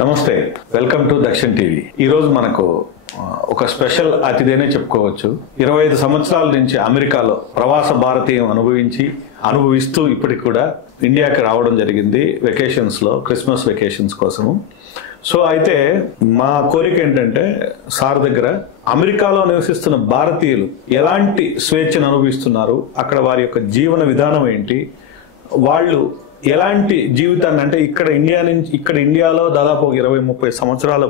నమస్తే, welcome to Dakshin TV. ఈరోజు మనకు ఒక స్పెషల్ అతిథినే చెప్పుకోవచ్చు. 25 సంవత్సరాల నుంచి అమెరికాలో ప్రవాస భారతీయం అనుభవిస్తూ ఇప్పటికి కూడా ఇండియాకి రావడం జరిగింది వెకేషన్స్లో, క్రిస్మస్ వెకేషన్స్ కోసము. సో అయితే మా కోరిక ఏంటంటే సార్ దగ్గర అమెరికాలో నివసిస్తున్న భారతీయులు ఎలాంటి స్వేచ్ఛను అనుభవిస్తున్నారు, అక్కడ వారి యొక్క జీవన విధానం ఏంటి, వాళ్ళు ఎలాంటి జీవితాన్ని అంటే ఇక్కడ ఇండియాలో దాదాపు 20-30 సంవత్సరాలు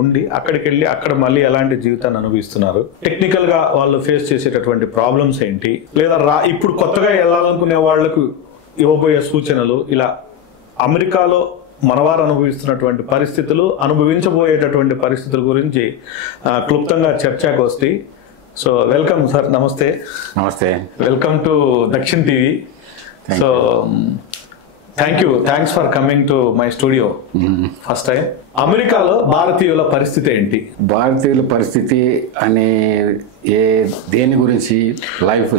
ఉండి అక్కడికి వెళ్ళి అక్కడ మళ్ళీ ఎలాంటి జీవితాన్ని అనుభవిస్తున్నారు, టెక్నికల్ గా వాళ్ళు ఫేస్ చేసేటటువంటి ప్రాబ్లమ్స్ ఏంటి, లేదా ఇప్పుడు కొత్తగా వెళ్ళాలనుకునే వాళ్లకు ఇవ్వబోయే సూచనలు, ఇలా అమెరికాలో మనవారు అనుభవిస్తున్నటువంటి పరిస్థితులు, అనుభవించబోయేటటువంటి పరిస్థితుల గురించి క్లుప్తంగా చర్చాగోష్ఠి. So welcome sir. నమస్తే. నమస్తే. Welcome to Dakshin TV. So thanks for coming to my studio first time. అమెరికాలో భారతీయుల పరిస్థితి ఏంటి? భారతీయుల పరిస్థితి అనే దేని గురించి? లైఫ్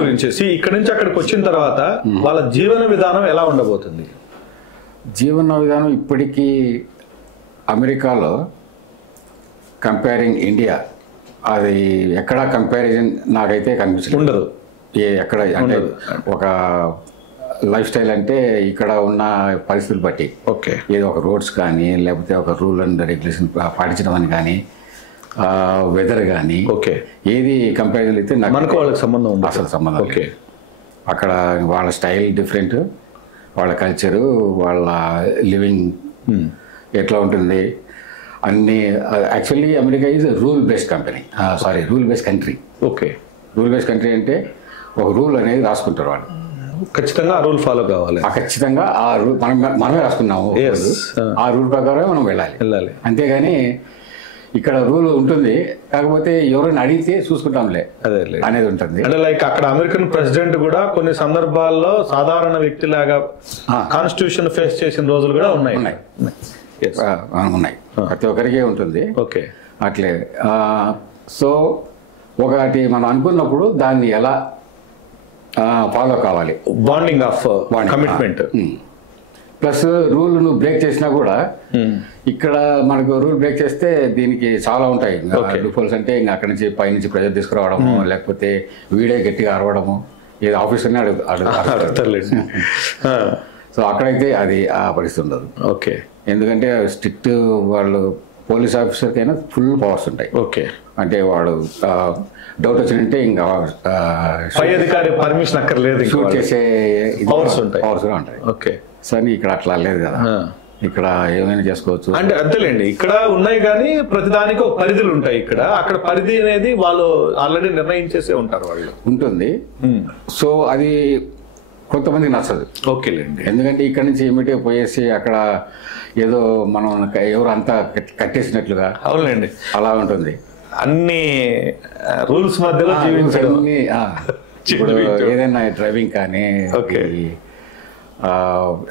గురించి. ఇక్కడ నుంచి అక్కడికి వచ్చిన తర్వాత వాళ్ళ జీవన విధానం ఎలా ఉండబోతుంది? జీవన విధానం ఇప్పటికీ అమెరికాలో కంపేరింగ్ ఇండియా, అది ఎక్కడ కంపారిజన్ నాకైతే కనిపించలేదు. ఉండదు ఎక్కడ అంటే ఒక లైఫ్ స్టైల్ అంటే ఇక్కడ ఉన్న పరిస్థితులు బట్టి, ఓకే, ఏదో ఒక రోడ్స్ కానీ లేకపోతే ఒక రూల్ అండ్ రెగ్యులేషన్ పాటించడం అని కానీ, వెదర్ కానీ, ఓకే, ఏది కంపారిజన్ అయితే మనకు వాళ్ళకి సంబంధం ఉంది? అసలు సంబంధం. ఓకే. అక్కడ వాళ్ళ స్టైల్ డిఫరెంట్, వాళ్ళ కల్చరు, వాళ్ళ లివింగ్ ఎట్లా ఉంటుంది అన్నీ. Actually America is rule based rule based country. Okay. Rule based country అంటే ఒక రూల్ అనేది రాసుకుంటారు వాళ్ళు, ఖచ్చితంగా ఆ రూల్ ఫాలో కావాలి. ఖచ్చితంగా ఆ రూల్ మనమే రాసుకున్నాము, ఆ రూల్ ప్రకారమే మనం వెళ్ళాలి. అంతేగాని ఇక్కడ రూల్ ఉంటుంది, కాకపోతే ఎవరైనా అడిగితే చూసుకుంటాంలే అదే అనేది ఉంటుంది. అంటే లైక్ అక్కడ అమెరికన్ ప్రెసిడెంట్ కూడా కొన్ని సందర్భాల్లో సాధారణ వ్యక్తిలాగా కాన్స్టిట్యూషన్ ఫేస్ చేసిన రోజులు కూడా ఉన్నాయి. ప్రతి ఒక్కరికి ఉంటుంది. ఓకే. అట్లే సో ఒకటి మనం అనుకున్నప్పుడు దాన్ని ఎలా ఫాలో కావాలి, bonding of commitment. Plus rule నువ్వు బ్రేక్ చేసినా కూడా ఇక్కడ మనకు రూల్ బ్రేక్ చేస్తే దీనికి చాలా ఉంటాయి లూప్హోల్స్. అంటే ఇంకా అక్కడి నుంచి పైనుంచి ప్రెజర్ తీసుకురావడము, లేకపోతే వీడే గట్టిగా అరవడము, ఏదో ఆఫీసర్ని అడుగుతారు. సో అక్కడైతే అది ఆ పరిస్థితి ఉండదు. ఓకే. ఎందుకంటే స్ట్రిక్ట్ వాళ్ళు పోలీస్ ఆఫీసర్కైనా ఫుల్ పవర్స్ ఉంటాయి. ఓకే. అంటే వాడు డౌట్ వచ్చిందంటే ఇంకా పై అధికారి పర్మిషన్ అక్కర్లేదు, షూట్ చేసే పవర్స్ ఉంటాయి. ఓకే. సరే ఇక్కడ అట్లా లేదు కదా, ఇక్కడ ఏమైనా చేసుకోవచ్చు. అంటే అంతేలేండి, ఇక్కడ ఉన్నాయి కానీ ప్రతిదానికి ఒక పరిధులు ఉంటాయి. అక్కడ పరిధి అనేది వాళ్ళు ఆల్రెడీ నిర్ణయించేసే ఉంటారు, వాళ్ళు ఉంటుంది. సో అది కొంతమందికి నచ్చదు. ఓకేలేండి. ఎందుకంటే ఇక్కడ నుంచి ఇమీడియట్గా పోయేసి అక్కడ ఏదో మనం ఎవరు అంతా కట్టేసినట్లుగా. అవునండి, అలా ఉంటుంది. అన్ని రూల్స్ మధ్యలో ఇప్పుడు ఏదైనా డ్రైవింగ్ కానీ,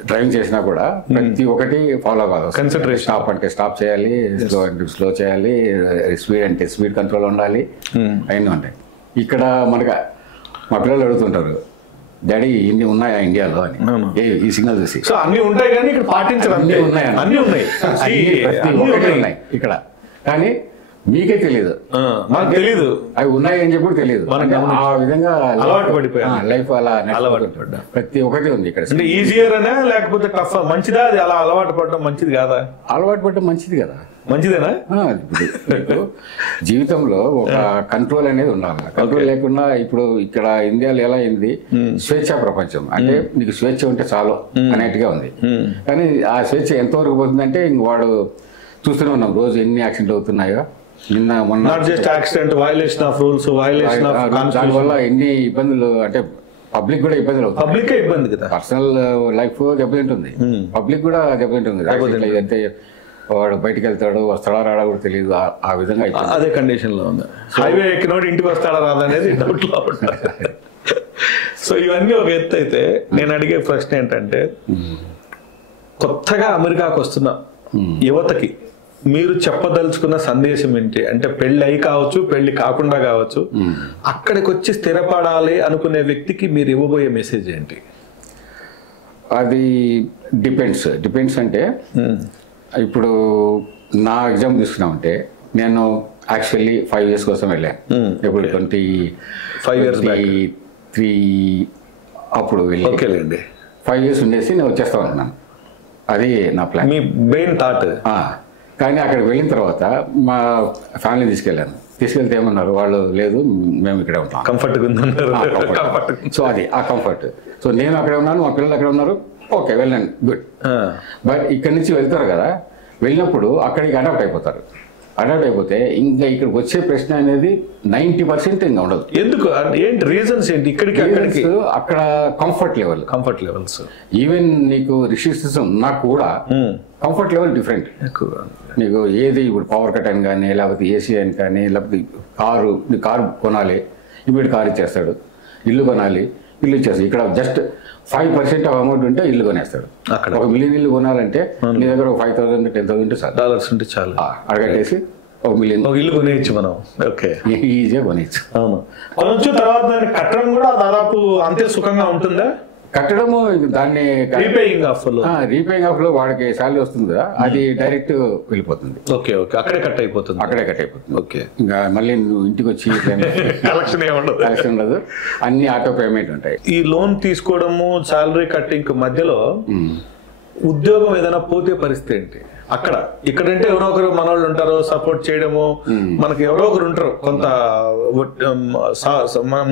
డ్రైవింగ్ చేసినా కూడా ప్రతి ఒక్కటి ఫాలో కాదు. కన్సిడరేషన్. స్టాప్ అంటే స్టాప్ చేయాలి, స్లో అంటే స్లో చేయాలి, స్పీడ్ అంటే స్పీడ్ కంట్రోల్ ఉండాలి, అవన్నీ ఉంటాయి. ఇక్కడ మనకు మా పిల్లలు అడుగుతుంటారు, డాడీ ఇన్ని ఉన్నాయా ఇండియాలో అని. ఈ సిగ్నల్ చూసి సో అన్ని ఉంటాయి కానీ ఇక్కడ పాటించడం అన్ని ఉన్నాయి ఇక్కడ. కానీ మీకే తెలియదు, మనకు తెలియదు అవి ఉన్నాయి అని చెప్పి తెలియదు. ఆ విధంగా అలవాటు పడిపోయాం, లైఫ్ అలా అలవాటు పడ్డా. ప్రతి ఒక్కటి ఉంది ఇక్కడ. అంటే ఈజియర్ అనే లేకపోతే టఫ్? మంచిదా అది అలా అలవాటు పడడం? మంచిది కాదా? అలవాటు పడడం మంచిది కదా. మంచిదేనా? జీవితంలో ఒక కంట్రోల్ అనేది ఉండాలి. కంట్రోల్ లేకుండా ఇప్పుడు ఇక్కడ ఇండియాలో ఎలా అయింది, స్వేచ్ఛా ప్రపంచం. అంటే నీకు స్వేచ్ఛ ఉంటే చాలు అనేట్టుగా ఉంది. కానీ ఆ స్వేచ్ఛ ఎంతవరకు పోతుందంటే ఇంక వాడు చూస్తూనే ఉన్నాం రోజు ఎన్ని యాక్సిడెంట్లు అవుతున్నాయో. నిన్న మొన్న దానివల్ల ఎన్ని ఇబ్బందులు, అంటే పబ్లిక్ కూడా ఇబ్బందులు అవుతుంది. పర్సనల్ లైఫ్ దెబ్బతింటుంది, పబ్లిక్ కూడా దెబ్బతింటుంది. అయితే వాడు బయటకు వెళ్తాడు, వస్తాడా రాడా కూడా తెలియదు. ఆ విధంగా అదే కండిషన్ లో ఉంది. హైవే ఎక్కినోడు ఇంటికి వస్తాడా రాదా అనేది డౌట్ లో ఉంటుంది. సో ఇవన్నీ ఒక ఎత్తు అయితే, నేను అడిగే ప్రశ్న ఏంటంటే, కొత్తగా అమెరికాకు వస్తున్న యువతకి మీరు చెప్పదలుచుకున్న సందేశం ఏంటి? అంటే పెళ్లి అయి కావచ్చు, పెళ్లి కాకుండా కావచ్చు, అక్కడికి వచ్చి స్థిరపడాలి అనుకునే వ్యక్తికి మీరు ఇవ్వబోయే మెసేజ్ ఏంటి? అది డిపెండ్స్ అంటే ఇప్పుడు నా ఎగ్జామ్ తీసుకున్నామంటే నేను యాక్చువల్లీ 5 years కోసం వెళ్ళాను. ఇప్పుడు 5 years back. 23 అప్పుడు వెళ్ళి 5 years ఉండేసి నేను వచ్చేస్తా ఉంటున్నాను. అది నా ప్లాన్. మీ మెయిన్ థాట్. కానీ అక్కడికి వెళ్ళిన తర్వాత మా ఫ్యామిలీని తీసుకెళ్ళాను. తీసుకెళ్తే ఏమన్నారు వాళ్ళు, లేదు మేము ఇక్కడే ఉంటాం, కంఫర్ట్గా ఉందన్నారు. సో అది ఆ కంఫర్ట్. సో నేను అక్కడే ఉన్నాను, మా పిల్లలు అక్కడే ఉన్నారు, ఓకే వెళ్ళండి, గుడ్. బట్ ఇక్కడి నుంచి వెళ్తారు కదా, వెళ్ళినప్పుడు అక్కడికి అడాప్ట్ అయిపోతారు. అడాప్ట్ అయిపోతే ఇంకా ఇక్కడికి వచ్చే ప్రశ్న అనేది 90% ఇంకా ఉండదు. ఎందుకు? ఏంటి రీజన్స్ ఏంటి? ఇక్కడికి అక్కడ కంఫర్ట్ లెవెల్స్ ఈవెన్ నీకు రిస్ట్రిక్షన్స్ ఉన్నా కూడా కంఫర్ట్ లెవెల్ డిఫరెంట్. నీకు ఏది ఇప్పుడు పవర్ కట్ అని కానీ, లేకపోతే ఏసీ అని కానీ, లేకపోతే కారు కొనాలి, ఇమీడియట్ కారు ఇచ్చేస్తాడు. ఇల్లు కొనాలి, ఇల్లు ఇచ్చేస్తాడు. ఇక్కడ జస్ట్ 5% ఆఫ్ అమౌంట్ ఉంటే ఇల్లు కొనేస్తాడు. అక్కడ $1 million ఇల్లు కొనాలంటే నీ దగ్గర $5,000 $10,000 డాలర్స్ ఉంటే చాలు, అడగట్టేసి $1 million ఇల్లు కొనేయచ్చు మనం. ఓకే, ఈజీగా కొనేయచ్చు. అవును. కొనొచ్చు. తర్వాత దాన్ని కట్టడం కూడా దాదాపు అంతే సుఖంగా ఉంటుందా? కట్టడము దాన్ని రీపేయింగ్ ఆఫ్ లో వాడికి శాలరీ వస్తుంది కదా, అది డైరెక్ట్ వెళ్ళిపోతుంది. ఓకే, అక్కడే కట్ అయిపోతుంది. ఓకే, ఇంకా మళ్ళీ నువ్వు ఇంటికి వచ్చి కలెక్షన్ ఉండదు, అన్ని ఆటో పేమెంట్ ఉంటాయి. ఈ లోన్ తీసుకోవడము, శాలరీ కట్టింగ్ మధ్యలో ఉద్యోగం ఏదైనా పోతే పరిస్థితి ఏంటి? ఇక్కడంటే ఎవరో ఒకరు మనోళ్ళు ఉంటారు సపోర్ట్ చేయడము, మనకి ఎవరో ఒకరు ఉంటారు, కొంత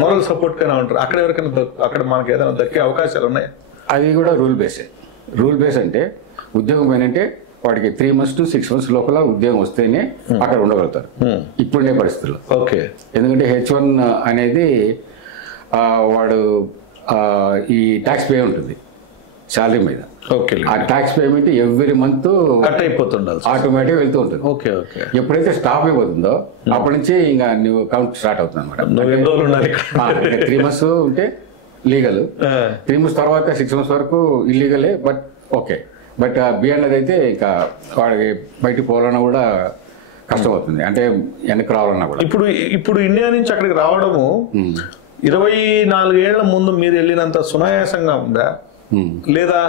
మోరల్ సపోర్ట్ కైనా ఉంటారు. అక్కడ ఎవరికైనా అక్కడ మనకి ఏదైనా దక్కే అవకాశాలు ఉన్నాయి? అది కూడా రూల్ బేస్ అంటే ఉద్యోగం ఏంటంటే వాడికి 3 months to 6 months లోపల ఉద్యోగం వస్తేనే అక్కడ ఉండగలుగుతారు ఇప్పుడునే పరిస్థితుల్లో. ఓకే, ఎందుకంటే H1 అనేది వాడు ఈ ట్యాక్స్ పే ఉంటుంది శాలరీ మీద. ఓకే, ఆ tax payment every month cut అయిపోతుండాలి, ఆటోమేటిక్ వెళ్తూ ఉంటుంది. ఓకే, ఎప్పుడైతే స్టాప్ అయిపోతుందో అప్పటి నుంచి ఇంకా నువ్వు కౌంట్ స్టార్ట్ అవుతుంది అనమాట. 3 months ఉంటే లీగల్, 3 months తర్వాత 6 months వరకు ఇల్లీగలే. బట్ ఓకే, బట్ బియాండ్ అయితే ఇంకా వాడికి బయటకు పోవాలన్నా కూడా కష్టం అవుతుంది, అంటే వెనక్కి రావాలన్నా కూడా. ఇప్పుడు ఇండియా నుంచి అక్కడికి రావడము 24 ఏళ్ల ముందు మీరు వెళ్ళినంత సునాయాసంగా ఉందా, లేదా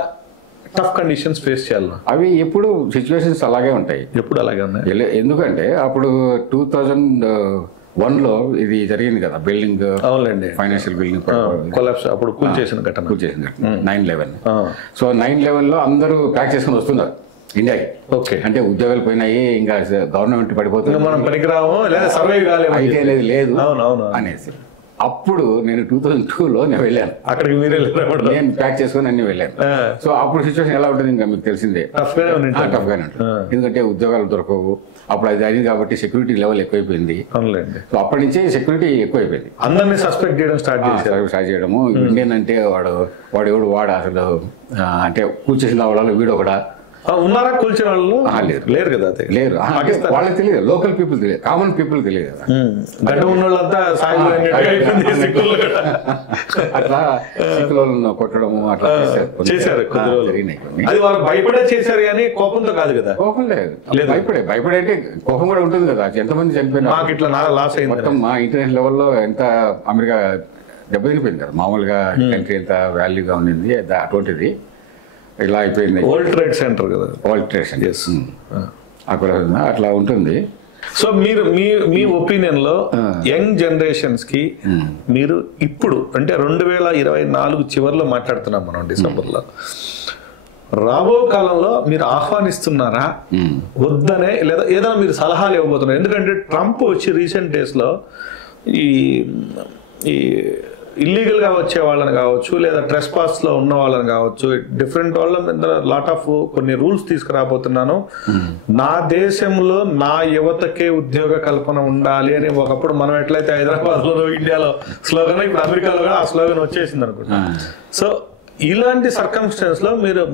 టఫ్ కండిషన్స్ ఫేస్ చేయాలి? అవి ఎప్పుడు సిచ్యువేషన్స్ అలాగే ఉంటాయి, ఎప్పుడు అలాగే ఉన్నాయి. ఎందుకంటే అప్పుడు 2001లో ఇది జరిగింది కదా బిల్డింగ్, ఫైనాన్షియల్ బిల్డింగ్ కొలాప్స్, అప్పుడు కూల్చేసిన ఘటన 9/11. సో 9/11లో అందరూ ప్యాక్ చేసుకుని వస్తున్నారు ఇండియాకి. ఓకే, అంటే ఉద్యోగాలు పోయినాయి, ఇంకా గవర్నమెంట్ పడిపోతుంది, మనం పనికిరాము, లేదా సర్వైవ్ కాలేము, అయితే లేదు అనేసి. అప్పుడు నేను 2002లో నేను వెళ్ళాను అక్కడికి. నేను ప్యాక్ చేసుకుని అన్ని వెళ్ళాను. సో అప్పుడు సిచ్యువేషన్ ఎలా ఉంటుంది ఇంకా మీకు తెలిసిందే, టఫ్ గానే ఉంటుంది. ఎందుకంటే ఉద్యోగాలు దొరకవు. అప్పుడు అది అయింది కాబట్టి సెక్యూరిటీ లెవెల్ ఎక్కువైపోయింది. సో అప్పటి నుంచి సెక్యూరిటీ ఎక్కువైపోయింది, అందరినీ సస్పెక్ట్ చేయడం స్టార్ట్ చేయడము. ఇండియన్ అంటే వాడు అసలు అంటే కూర్చేసిన వాళ్ళు వీడు ఒకడా ఉన్నారా, కూల్చిన వాళ్ళు లేరు కదా, లేరు. వాళ్ళకి తెలియదు, లోకల్ పీపుల్ తెలియదు, కామన్ పీపుల్ తెలియదు కదా. గడ్డ ఉన్న వాళ్ళంతా అట్లా సిక్కులను కొట్టడము అట్లా చేశారు. అది వాళ్ళు భయపడే చేశారు కానీ కోపంతో కాదు కదా. కోపం లేదు, భయపడే అంటే కోపం కూడా ఉంటుంది కదా. ఎంతమంది చనిపోయినా మాకు ఇట్లా లాస్ అయింది మొత్తం. మా ఇంటర్నేషనల్ లెవెల్లో ఎంత అమెరికా దెబ్బతినిపోయింది కదా. మామూలుగా కంట్రీ ఎంత వాల్యూగా ఉండింది అటువంటిది ఇలా అయిపోయింది. వరల్డ్ ట్రేడ్ సెంటర్ కదా, వరల్డ్ ట్రేడ్ సెంటర్ అక్కడ అట్లా ఉంటుంది. సో మీరు మీ ఒపీనియన్ లో యంగ్ జనరేషన్స్ కి మీరు ఇప్పుడు అంటే 2024 చివరిలో మాట్లాడుతున్నాం మనం, డిసెంబర్లో, రాబో కాలంలో మీరు ఆహ్వానిస్తున్నారా వద్దనే, లేదా ఏదైనా మీరు సలహాలు ఇవ్వబోతున్నారు? ఎందుకంటే ట్రంప్ వచ్చి రీసెంట్ డేస్ లో ఈ ఇల్లీగల్ గా వచ్చే వాళ్ళని కావచ్చు, లేదా ట్రెస్ పాస్ లో ఉన్న వాళ్ళని కావచ్చు, డిఫరెంట్ వాళ్ళ మీద లాట్ ఆఫ్ కొన్ని రూల్స్ తీసుకురాబోతున్నాను. నా దేశంలో నా యువతకే ఉద్యోగ కల్పన ఉండాలి అని ఒకప్పుడు మనం ఎట్లయితే హైదరాబాద్ లో ఇండియాలో స్లోగన్, ఇప్పుడు అమెరికాలో కూడా ఆ స్లోగన్ వచ్చేసింది అనుకుంటా. సో ఇలాంటి సర్కమ్స్టెన్స్ లో మీరు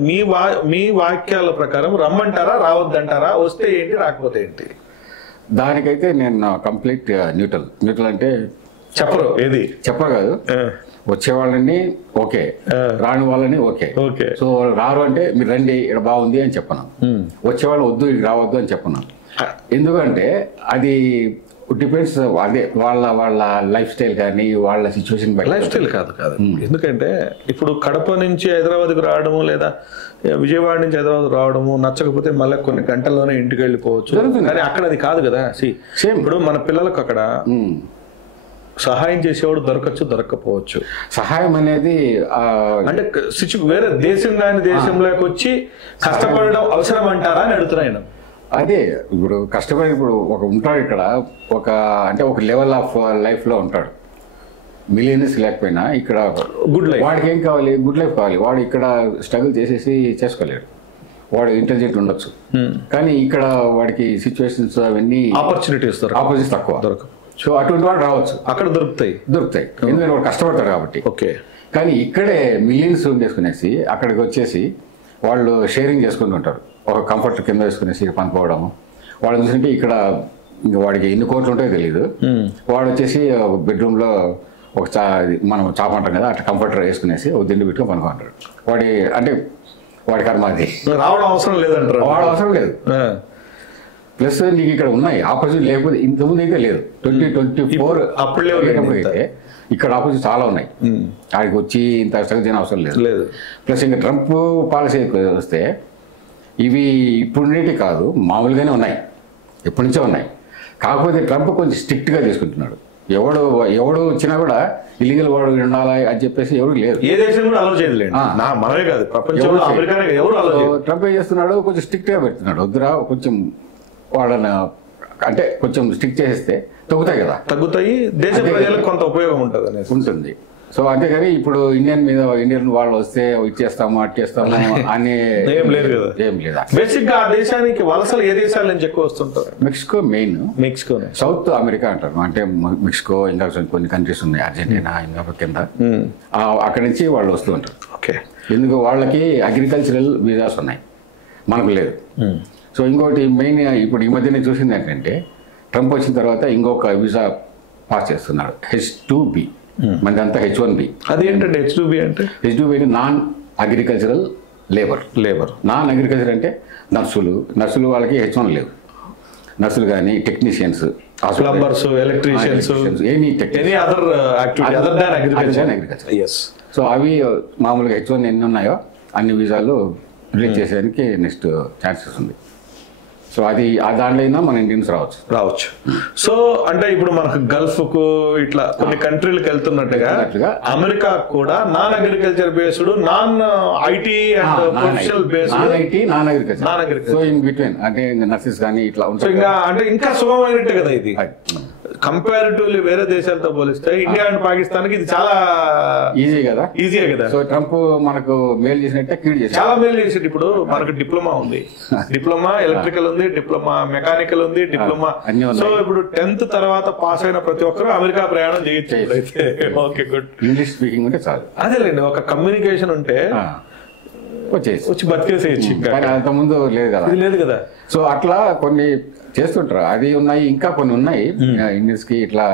మీ వాక్యాల ప్రకారం రమ్మంటారా, రావద్దంటారా, వస్తే ఏంటి, రాకపోతే ఏంటి? దానికైతే నేను కంప్లీట్ న్యూట్రల్ అంటే చెప్పరు కాదు. వచ్చే వాళ్ళని ఓకే, రాని వాళ్ళని ఓకే. సో రారు అంటే మీరు రండి ఇక్కడ బాగుంది అని చెప్పను, వచ్చే వాళ్ళు వద్దు ఇక్కడ రావద్దు అని చెప్పను. ఎందుకంటే అది డిపెండ్స్, అదే వాళ్ళ లైఫ్ స్టైల్ కానీ వాళ్ళ సిచ్యువేషన్ లైఫ్ స్టైల్ కాదు. ఎందుకంటే ఇప్పుడు కడప నుంచి హైదరాబాద్కి రావడము లేదా విజయవాడ నుంచి హైదరాబాద్ రావడము నచ్చకపోతే మళ్ళీ కొన్ని గంటల్లోనే ఇంటికి వెళ్ళిపోవచ్చు. కానీ అక్కడ అది కాదు కదా. సేమ్ ఇప్పుడు మన పిల్లలకు అక్కడ సహాయం చేసేవాడు దొరకచ్చు, దొరకకపోవచ్చు. సహాయం అనేది అంటే వేరే దేశం కాని దేశంలోకి వచ్చి కష్టపడడం అవసరం అంటారా అని అడుగుతున్నాను. అదే ఇప్పుడు కష్టపడి ఇప్పుడు ఒక ఉంటాడు ఇక్కడ, ఒక లెవెల్ ఆఫ్ లైఫ్ లో ఉంటాడు. మిలియనర్స్ లేకపోయినా ఇక్కడ గుడ్ లైఫ్, వాడికి ఏం కావాలి? గుడ్ లైఫ్ కావాలి. వాడు ఇక్కడ స్ట్రగుల్ చేసేసి చేసుకోలేడు. వాడు ఇంటెలిజెంట్ ఉండొచ్చు, కానీ ఇక్కడ వాడికి సిచ్యువేషన్స్ అవన్నీ ఆపర్చునిటీస్ తక్కువ దొరకవు. సో అటువంటి వాడు రావచ్చు, అక్కడ దొరుకుతాయి. ఎందుకంటే వాడు కష్టపడతారు కాబట్టి. ఓకే. కానీ ఇక్కడే మిలియన్స్ చేసుకునేసి అక్కడికి వచ్చేసి వాళ్ళు షేరింగ్ చేసుకుంటుంటారు. ఒక కంఫర్ట్ కింద వేసుకునేసి పనుకోవడం. వాడు చూసింటే ఇక్కడ వాడికి ఎన్ని కోట్లు ఉంటాయో తెలియదు. వాడు వచ్చేసి బెడ్రూమ్ లో ఒక మనం చాప అంటాం కదా, అట్లా కంఫర్టర్ వేసుకునేసి ఒక దిండు పెట్టుకుని పనుకుంటాడు. వాడి కర్మ అది. రావడం అవసరం లేదంటారు. వాడు అవసరం లేదు. ప్లస్ నీకు ఇక్కడ ఉన్నాయి ఆపోజిట్, లేకపోతే ఇంతకుముందు అయితే లేదు. 2024 అయితే ఇక్కడ ఆపోజిట్ చాలా ఉన్నాయి. ఆడికి వచ్చి ఇంత స్ట్రగుల్ చేయని అవసరం లేదు. ప్లస్ ఇంకా ట్రంప్ పాలసీ వస్తే ఇవి ఇప్పుడు కాదు, మామూలుగానే ఉన్నాయి, ఎప్పటి నుంచో ఉన్నాయి. కాకపోతే ట్రంప్ కొంచెం స్ట్రిక్ట్గా తీసుకుంటున్నాడు. ఎవడు వచ్చినా కూడా ఇల్లీగల్ వాడు ఉండాలి అని చెప్పేసి ఎవరు లేదు. ఏ దేశం కూడా అలౌ చేయలేదు. మనమే కాదు, ప్రపంచంలో ట్రంప్ ఏం చేస్తున్నాడు, కొంచెం స్ట్రిక్ట్గా పెడుతున్నాడు. వద్దురా కొంచెం వాళ్ళని అంటే కొంచెం స్ట్రిక్ట్ చేసేస్తే తగ్గుతాయి, దేశ ప్రజలకు కొంత ఉపయోగం ఉంటుంది. సో అంతేగాని ఇప్పుడు ఇండియన్ వాళ్ళు వస్తే ఇచ్చేస్తాము అట్టేస్తాము అని ఏం లేదు కదా. బేసిక్ గా ఆ దేశానికి వలసలు ఏ దేశాల నుంచి ఎక్కువ వస్తుంటారు? Mexico main. Mexico, south America అంటారు. అంటే మెక్సికో, ఇంకా కొన్ని కంట్రీస్ ఉన్నాయి, అర్జెంటీనా ఇంకా కింద, అక్కడి నుంచి వాళ్ళు వస్తూ ఉంటారు. ఓకే. ఎందుకు వాళ్ళకి అగ్రికల్చరల్ వీసాస్ ఉన్నాయి, మనకు లేదు. సో ఇంకోటి మెయిన్ ఇప్పుడు ఈ మధ్యనే చూసింది ఏంటంటే, ట్రంప్ వచ్చిన తర్వాత ఇంకొక వీసా పాస్ చేస్తున్నాడు, H2B. మనదంతా H1B. అది ఏంటంటే H2B అంటే? H2B అంటే non agricultural labour. Non agriculture అంటే నర్సులు వాళ్ళకి H1 లేవు. నర్సులు కానీ technicians, plumbers, electricians, agriculture. So అవి మామూలుగా H1 ఎన్ని ఉన్నాయో అన్ని వీసాలు రిలీజ్ చేసేదానికి నెక్స్ట్ ఛాన్సెస్ ఉంది. సో అది దాంట్లో అయినా మన ఇండియన్స్ రావచ్చు. సో అంటే ఇప్పుడు మనకు గల్ఫ్ కు ఇట్లా కొన్ని కంట్రీలకు వెళ్తున్నట్టుగా అమెరికా కూడా non agriculture based, non IT and professional based, non agriculture. So in between అంటే నర్సెస్ కానీ ఇట్లా ఉంటాయి. ఇంకా సులభమైనట్టు కదా ఇది. కంపారిటివ్లీ వేరే దేశాలతో పోలిస్తే ఇండియా అండ్ పాకిస్తాన్ కి ఇది చాలా ఈజీయే కదా. సో ట్రంప్ మనకు మేలు చేసినట్టే కీడు చేసి చాలా మేలు చేసేది. ఇప్పుడు మనకు డిప్లొమా ఉంది, డిప్లొమా ఎలక్ట్రికల్ ఉంది, డిప్లొమా మెకానికల్ ఉంది, డిప్లొమా. సో ఇప్పుడు 10th తర్వాత పాస్ అయిన ప్రతి ఒక్కరు అమెరికా ప్రయాణం చేయొచ్చు. Okay, good. ఇంగ్లీష్ స్పీకింగ్ ఉంటే చాలు. అదేలేండి, ఒక కమ్యూనికేషన్ ఉంటే వచ్చి బతికేసేయచ్చు. అంతకుముందు లేదు కదా. సో అట్లా కొన్ని చేస్తుంటారు, అది ఉన్నాయి. ఇంకా కొన్ని ఉన్నాయి ఇండియన్స్ కి ఇట్లా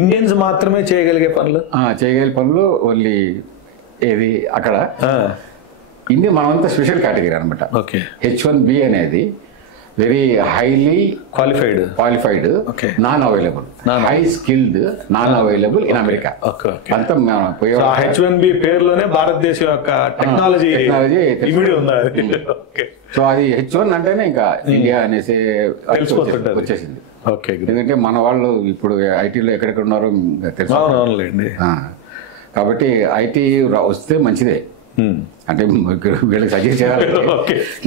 ఇండియన్స్ మాత్రమే చేయగలిగే పనులు ఓన్లీ ఏది అక్కడ ఇండియా మనమంతా స్పెషల్ కేటగిరీ అనమాట. H1B అనేది very highly qualified, non available, high skilled, non available in America. అంతా H1B పేరులోనే భారతదేశం యొక్క టెక్నాలజీ సో అది H1 అంటేనే ఇంకా ఇండియా అనేసి వచ్చేసింది. ఎందుకంటే మన వాళ్ళు ఇప్పుడు ఐటీలో ఎక్కడెక్కడ ఉన్నారో తెలుసు. కాబట్టి ఐటీ వస్తే మంచిదే. అంటే వీళ్ళకి సజెస్ట్ చేయాలి.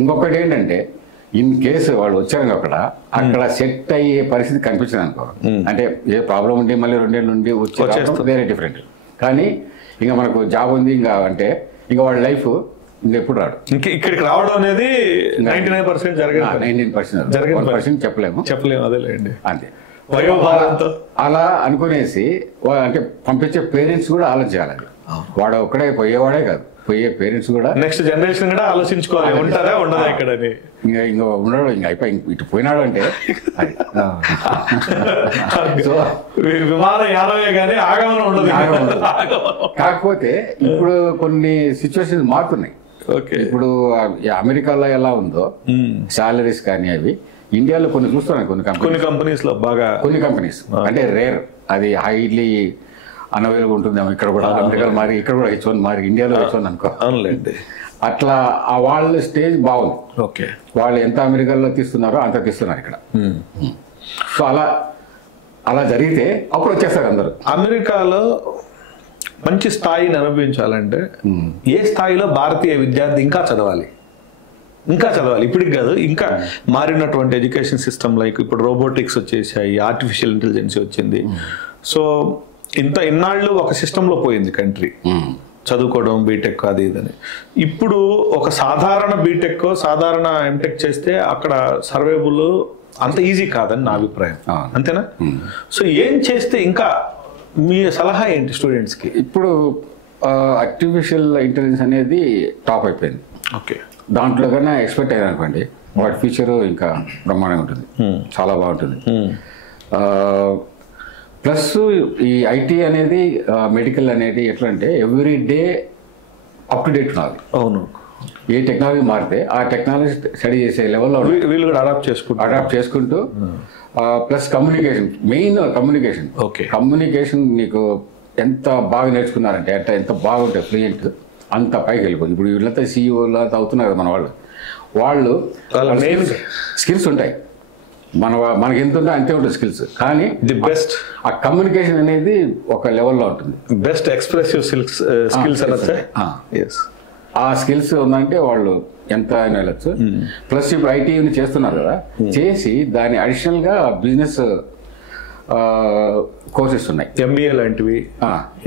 ఇంకొకటి ఏంటంటే, ఇన్ కేసు వాళ్ళు వచ్చారు అక్కడ సెట్ అయ్యే పరిస్థితి కనిపించింది అనుకో, అంటే ఏ ప్రాబ్లం ఉంటే మళ్ళీ 2 ఏళ్ళ నుండి వచ్చే వేరే డిఫరెంట్. కానీ ఇంకా మనకు జాబ్ ఉంది ఇంకా అంటే ఇంకా వాళ్ళ లైఫ్ ఇంకెప్పుడు రాడు. ఇక్కడికి రావడం అనేది 99% జరగదు. 1% చెప్పలేము. అదేలేండి, అంతే. అలా అనుకునేసి అంటే పంపించే పేరెంట్స్ కూడా ఆలోచించాలి. వాడు ఒక్కడే పోయేవాడే కాదు, పోయే పేరెంట్స్ కూడా నెక్స్ట్ జనరేషన్ కూడా ఆలోచించుకోవాలి, ఉంటారా ఉండదా ఇక్కడ. ఇంకా ఉండడు, ఇంకా అయిపోయి ఇటు పోయినాడు అంటే విమానం యానమే కానీ ఆగమనం ఉండదు. కాకపోతే ఇప్పుడు కొన్ని సిచ్యువేషన్స్ మారుతున్నాయి. ఇప్పుడు అమెరికాలో ఎలా ఉందో శాలరీస్ కానీ అవి ఇండియాలో కొన్ని చూస్తున్నాను కొన్ని కంపెనీస్ లో బాగా కొన్ని కంపెనీస్ అంటే రేర్, అది హైలీ అనవైలబుల్ ఉంటుందేమో ఇక్కడ కూడా. అమెరికా మారి ఇక్కడ కూడా H1 మారి ఇండియాలో H1 అనుకో. అవునులేండి. అట్లా ఆ వాళ్ళ స్టేజ్ బాగుంది. ఓకే. వాళ్ళు ఎంత అమెరికాలో తీస్తున్నారో అంత తీస్తున్నారు ఇక్కడ. సో అలా జరిగితే అప్పుడు వచ్చేస్తారు అందరూ. అమెరికాలో మంచి స్థాయిని అనుభవించాలంటే ఏ స్థాయిలో భారతీయ విద్యార్థి ఇంకా చదవాలి ఇప్పటికి కాదు, ఇంకా మారినటువంటి ఎడ్యుకేషన్ సిస్టమ్, లైక్ ఇప్పుడు రోబోటిక్స్ వచ్చేసాయి, ఆర్టిఫిషియల్ ఇంటెలిజెన్స్ వచ్చింది. సో ఇన్నాళ్ళు ఒక సిస్టంలో పోయింది కంట్రీ, చదువుకోవడం బీటెక్ అది ఇదని. ఇప్పుడు ఒక సాధారణ బీటెక్ సాధారణ ఎంటెక్ చేస్తే అక్కడ సర్వేబుల్ అంత ఈజీ కాదని నా అభిప్రాయం. అంతేనా? సో ఏం చేస్తే ఇంకా మీ సలహా ఏంటి స్టూడెంట్స్కి? ఇప్పుడు ఆర్టిఫిషియల్ ఇంటెలిజెన్స్ అనేది టాప్ అయిపోయింది. ఓకే. దాంట్లో కన్నా ఎక్స్పెక్ట్ అయ్యారు అనుకోండి, వాటి ఫ్యూచర్ ఇంకా బ్రహ్మాండంగా ఉంటుంది, చాలా బాగుంటుంది. ప్లస్ ఈ ఐటీ అనేది మెడికల్ అనేది ఎట్లా అంటే every day up to date ఉండాలి. అవును. ఏ టెక్నాలజీ మారితే ఆ టెక్నాలజీ స్టడీ చేసే లెవెల్లో వీళ్ళు కూడా అడాప్ట్ చేసుకుంటూ plus communication, main communication. Okay. Communication నీకు ఎంత బాగా నేర్చుకున్నారంటే ఎంత బాగుంటుంది ఫ్లూయెంట్, అంత పైకి వెళ్ళిపోతుంది. ఇప్పుడు వీళ్ళంతా CEO అవుతున్నారు కదా మన వాళ్ళు మెయిన్ స్కిల్స్ ఉంటాయి, మనకి ఎంత ఉంటే అంతే ఉంటుంది స్కిల్స్. కానీ ది బెస్ట్ ఆ కమ్యూనికేషన్ అనేది ఒక లెవెల్లో ఉంటుంది. బెస్ట్ ఎక్స్ప్రెసివ్ స్కిల్స్ అనొచ్చా? ఆ స్కిల్స్ ఉందంటే వాళ్ళు ఎంత అయినా వెళ్ళచ్చు. ప్లస్ ఇప్పుడు ఐటీని చేస్తున్నారు కదా, చేసి దాని అడిషనల్గా బిజినెస్ కోర్సెస్ ఉన్నాయి, MBA లాంటివి.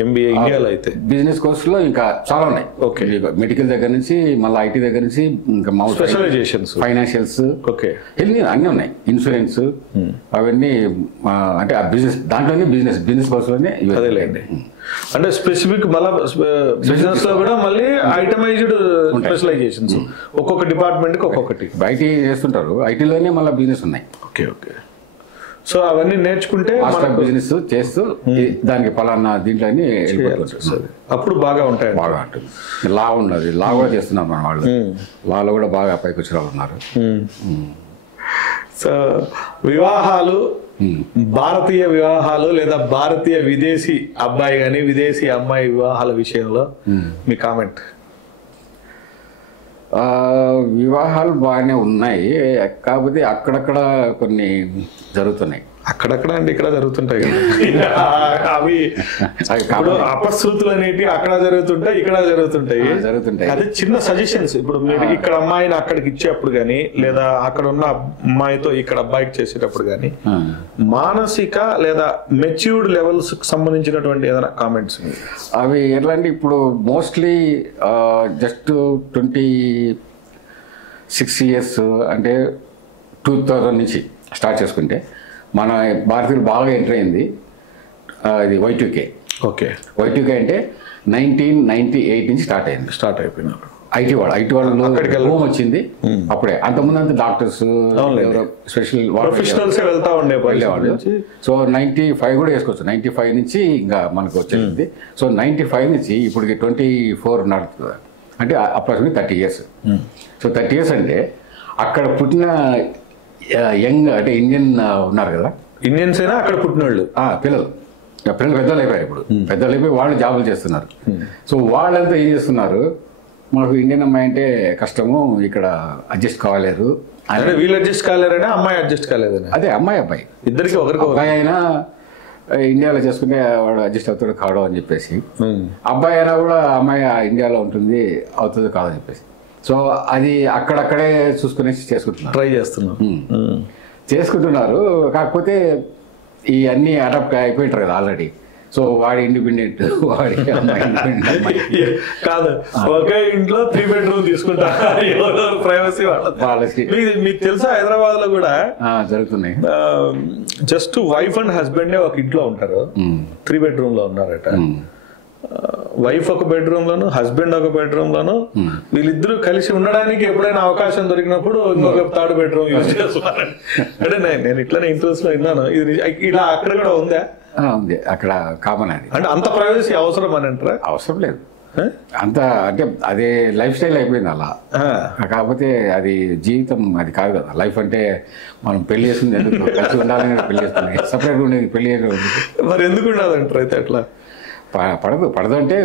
MBA ఇండియాలో అయితే బిజినెస్ కోర్సులో ఇంకా చాలా ఉన్నాయి. ఓకే. మెడికల్ దగ్గర నుంచి మళ్ళీ ఐటీ దగ్గర నుంచి ఇంకా స్పెషలైజేషన్స్, ఫైనాన్షియల్స్, ఓకే, అన్నీ ఉన్నాయి, ఇన్సూరెన్స్, అవన్నీ. అంటే ఆ దాంట్లోనే బిజినెస్ కోర్సులోనే అదేలేండి. అంటే స్పెసిఫిక్ మళ్ళీ బిజినెస్ లో కూడా మళ్ళీ ఐటమైజ్డ్ స్పెషలైజేషన్స్, ఒక్కొక్క డిపార్ట్మెంట్ కి ఒక్కొక్కటి. ఐటీ చేస్తుంటారు, ఐటీలోనే మళ్ళీ బిజినెస్ ఉన్నాయి. ఓకే. సో అవన్నీ నేర్చుకుంటే బిజినెస్ చేస్తూ దానికి పలానా దీంట్లో అప్పుడు బాగా ఉంటాయి, బాగా ఉంటుంది. లా ఉన్నది, లా కూడా చేస్తున్నారు మన వాళ్ళు, లాలో కూడా బాగా పైకి వచ్చిన వాళ్ళు ఉన్నారు. సో వివాహాలు, భారతీయ వివాహాలు లేదా భారతీయ విదేశీ అబ్బాయి కానీ విదేశీ అమ్మాయి వివాహాల విషయంలో మీ కామెంట్? వివాహాలు బాగానే ఉన్నాయి, కాకపోతే అక్కడక్కడ కొన్ని జరుగుతున్నాయి. అక్కడక్కడ అంటే ఇక్కడ జరుగుతుంటాయి అవి అపశృతులు అనేవి అక్కడ జరుగుతుంటాయి, ఇక్కడ జరుగుతుంటాయి. అది చిన్న సజెషన్స్. ఇప్పుడు మీరు ఇక్కడ అమ్మాయిని అక్కడికి ఇచ్చేటప్పుడు కానీ, లేదా అక్కడ ఉన్న అమ్మాయితో ఇక్కడ అబ్బాయికి చేసేటప్పుడు కానీ, మానసిక లేదా మెచ్యూర్డ్ లెవెల్స్ సంబంధించినటువంటి ఏదైనా కామెంట్స్? అవి ఎట్లా అంటే ఇప్పుడు మోస్ట్లీ జస్ట్ 26 years అంటే 2000 నుంచి స్టార్ట్ చేసుకుంటే మన భారతీయులు బాగా ఎంటర్ అయింది ఇది Y2K. ఓకే. Y2K అంటే 1998 నుంచి స్టార్ట్ అయిపోయినారు. ఐటీ వాళ్ళు వచ్చింది అప్పుడే. అంతకుముందు అంతా డాక్టర్స్, స్పెషల్ ప్రొఫెషనల్స్ వెళ్తా ఉండేవాళ్ళు. సో 95 కూడా వేసుకోవచ్చు. 95 నుంచి ఇంకా మనకు వచ్చేసింది. సో 95 నుంచి ఇప్పటికి 24 నడుతుంది, అంటే అప్రాక్సిమేట్లీ 30 years. సో 30 years అంటే అక్కడ పుట్టిన యంగ్ అంటే ఇండియన్ ఉన్నారు కదా, ఇండియన్స్ అయినా అక్కడ పుట్టిన వాళ్ళు పిల్లలు పెద్దలు అయిపోయారు. ఇప్పుడు పెద్దలు అయిపోయి వాళ్ళు జాబులు చేస్తున్నారు. సో వాళ్ళంతా ఏం చేస్తున్నారు, మాకు ఇండియన్ అమ్మాయి అంటే కష్టము, ఇక్కడ అడ్జస్ట్ కావలేరు. అంటే వీళ్ళు అడ్జస్ట్ కాలేరనే, అమ్మాయి అడ్జస్ట్ కాలేదని. అదే అమ్మాయి అబ్బాయి ఇద్దరికి ఒకరికి అబ్బాయి అయినా ఇండియాలో చేసుకుంటే వాడు అడ్జస్ట్ అవుతాడు కావడం అని చెప్పేసి, అబ్బాయి అయినా కూడా అమ్మాయి ఇండియాలో ఉంటుంది అవుతుంది కాదని చెప్పేసి. సో అది అక్కడక్కడే చూసుకునేసి ట్రై చేసుకుంటున్నారు. కాకపోతే ఈ అన్ని అడాప్ట్ అయిపోయింటారు కదా ఆల్రెడీ. సో వాడి ఇండిపెండెంట్, వాడి కాదు, ఒకే ఇంట్లో 3 bedroom తీసుకుంటా, ప్రైవసీ వాళ్ళకి. మీకు తెలుసా హైదరాబాద్ లో కూడా జరుగుతున్నాయి. జస్ట్ వైఫ్ అండ్ హస్బెండ్ ఒక ఇంట్లో ఉంటారు, 3 bedroom లో ఉన్నారట. వైఫ్ ఒక బెడ్రూమ్ లోను, హస్బెండ్ ఒక బెడ్రూమ్ లోను, వీళ్ళిద్దరూ కలిసి ఉండడానికి ఎప్పుడైనా అవకాశం దొరికినప్పుడు ఇంకొక 3rd bedroom యూజ్ చేస్తున్నారు. అంటే నేను ఇట్లానే ఇంట్రెస్ట్ లో విన్నాను. ఇది ఇలా అక్కడ కూడా ఉందా? ఉంది, అక్కడ కామన్ అది. అంటే అంత ప్రైవసీ అవసరం అని అంటారా? అవసరం లేదు. అంత అంటే అదే లైఫ్ స్టైల్ అయిపోయింది అలా. కాకపోతే అది జీవితం అది కాదు కదా. లైఫ్ అంటే మనం పెళ్లి చేసుకుంది ఎందుకు, కలిసి ఉండాలని పెళ్లి చేసుకున్నాం, సపరేట్గా ఉండేది పెళ్లి మరి ఎందుకు ఉండాలంటారు అయితే అట్లా? పడదు అంటే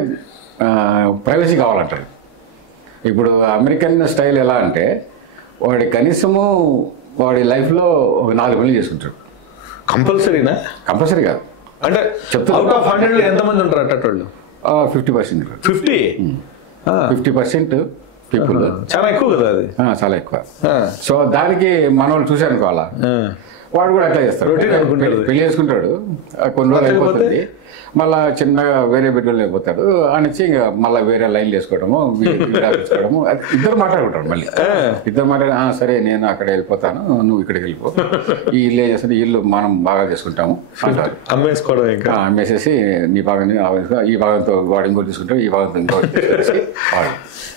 ప్రైవసీ కావాలంటారు. ఇప్పుడు అమెరికన్ స్టైల్ ఎలా అంటే వాడి కనీసము వాడి లైఫ్లో ఒక 4 పెళ్లి చేసుకుంటాడు. కంపల్సరీనా? కంపల్సరీ కాదు అంటే చెప్తా. అవుట్ ఆఫ్ 100 ఎంతమంది ఉంటారు అట్టేటోళ్ళు? 50%. 50% పీపుల్. చాలా ఎక్కువ కదా అది. చాలా ఎక్కువ. సో దానికి మన వాళ్ళు చూశాను అలా వాడు కూడా అట్లా చేస్తాడు. పెళ్లి చేసుకుంటాడు, కొన్ని రోజులు అయిపోతుంది, మళ్ళా చిన్నగా వేరే బెడ్రూమ్ అయిపోతాడు అనిచ్చి ఇంకా మళ్ళీ వేరే లైన్లు వేసుకోవడము, తీసుకోవడము. ఇద్దరు మాట్లాడుకుంటారు. మళ్ళీ ఇద్దరు మాట్లాడి సరే నేను అక్కడ వెళ్ళిపోతాను, నువ్వు ఇక్కడికి వెళ్ళిపో, ఈ ఇల్లు చేస్తే ఇల్లు మనం బాగా చేసుకుంటాము అంటారు. అమ్మేసుకోవడం, ఇంకా అమ్మేసేసి నీ భాగాన్ని ఈ భాగంతో వాడు ఇంకోటి తీసుకుంటాడు, ఈ భాగంతో ఇంకోటి తీసుకొచ్చి వాడు.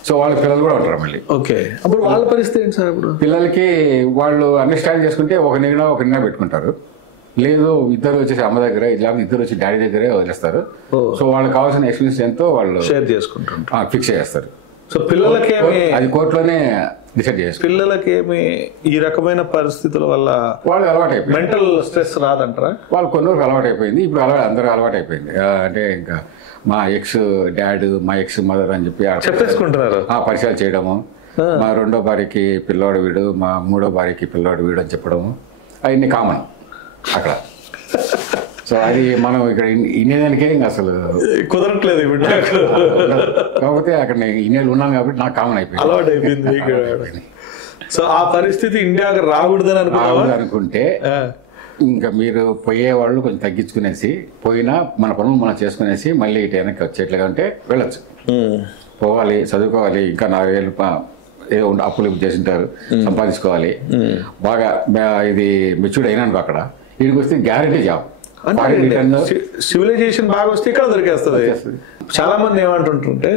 సో వాళ్ళ పిల్లలు కూడా ఉంటారు మళ్ళీ. ఓకే, అప్పుడు వాళ్ళ పరిస్థితి ఏంటి సార్? అప్పుడు పిల్లలకి వాళ్ళు అండర్స్టాండ్ చేసుకుంటే ఒక నిన్న పెట్టుకుంటారు, లేదు ఇద్దరు వచ్చేసి అమ్మ దగ్గర, ఇలాగ ఇద్దరు వచ్చి డాడీ దగ్గరే వదిలేస్తారు. సో వాళ్ళకి కావాల్సిన ఎక్స్పీరియన్స్ ఎంతో వాళ్ళు షేర్ చేసుకుంటారు, ఫిక్స్ చేస్తారు. సో పిల్లలకేమి అది కోర్టులోనే డిసైడ్ చేస్తారు. పిల్లలకేమి ఈ రకమైన పరిస్థితుల వల్ల వాళ్ళు అలవాటు అయిపోయింది, మెంటల్ స్ట్రెస్ రాదంటారా? వాళ్ళు కొన్ని రోజులు అలవాటు అయిపోయింది. ఇప్పుడు అందరూ అలవాటు అయిపోయింది. అంటే ఇంకా మా ఎక్స్ డాడ్, మా ఎక్స్ మదర్ అని చెప్పి చెప్పేసుకుంటున్నారు. పరిచయాలు చేయడము, మా 2వ భార్యకి పిల్లోడు వీడు, మా 3వ భార్యకి పిల్లోడు వీడు అని చెప్పడము, అవన్నీ కామన్ అక్కడ. సో అది మనం ఇక్కడ ఇన్నేదానికే ఇంకా అసలు కుదరట్లేదు ఇప్పుడు. కాకపోతే అక్కడ నేను ఇన్నేళ్ళు ఉన్నాను కాబట్టి నాకు కామన్ అయిపోయింది, అలవాటు అయిపోయింది. సో ఆ పరిస్థితి ఇండియాకి రాకూడదని అనుకుంటే ఇంకా మీరు పోయేవాళ్ళు కొంచెం తగ్గించుకునేసి, పోయినా మన పనులు మనం చేసుకునేసి మళ్ళీ ఇటు వెనక్కి వచ్చేట్లుగా ఉంటే వెళ్ళొచ్చు. పోవాలి, చదువుకోవాలి, ఇంకా 4 ఏళ్ళు ఏదో అప్పులు చేసింటారు, సంపాదించుకోవాలి, బాగా ఇది మెచ్యూర్డ్ అయినాను అక్కడ. వీడికి వస్తే గ్యారంటీ జాబ్. సివిలైజేషన్ బాగా వస్తే ఇక్కడ దొరికేస్తుంది. చాలా మంది ఏమంటుంటుంటే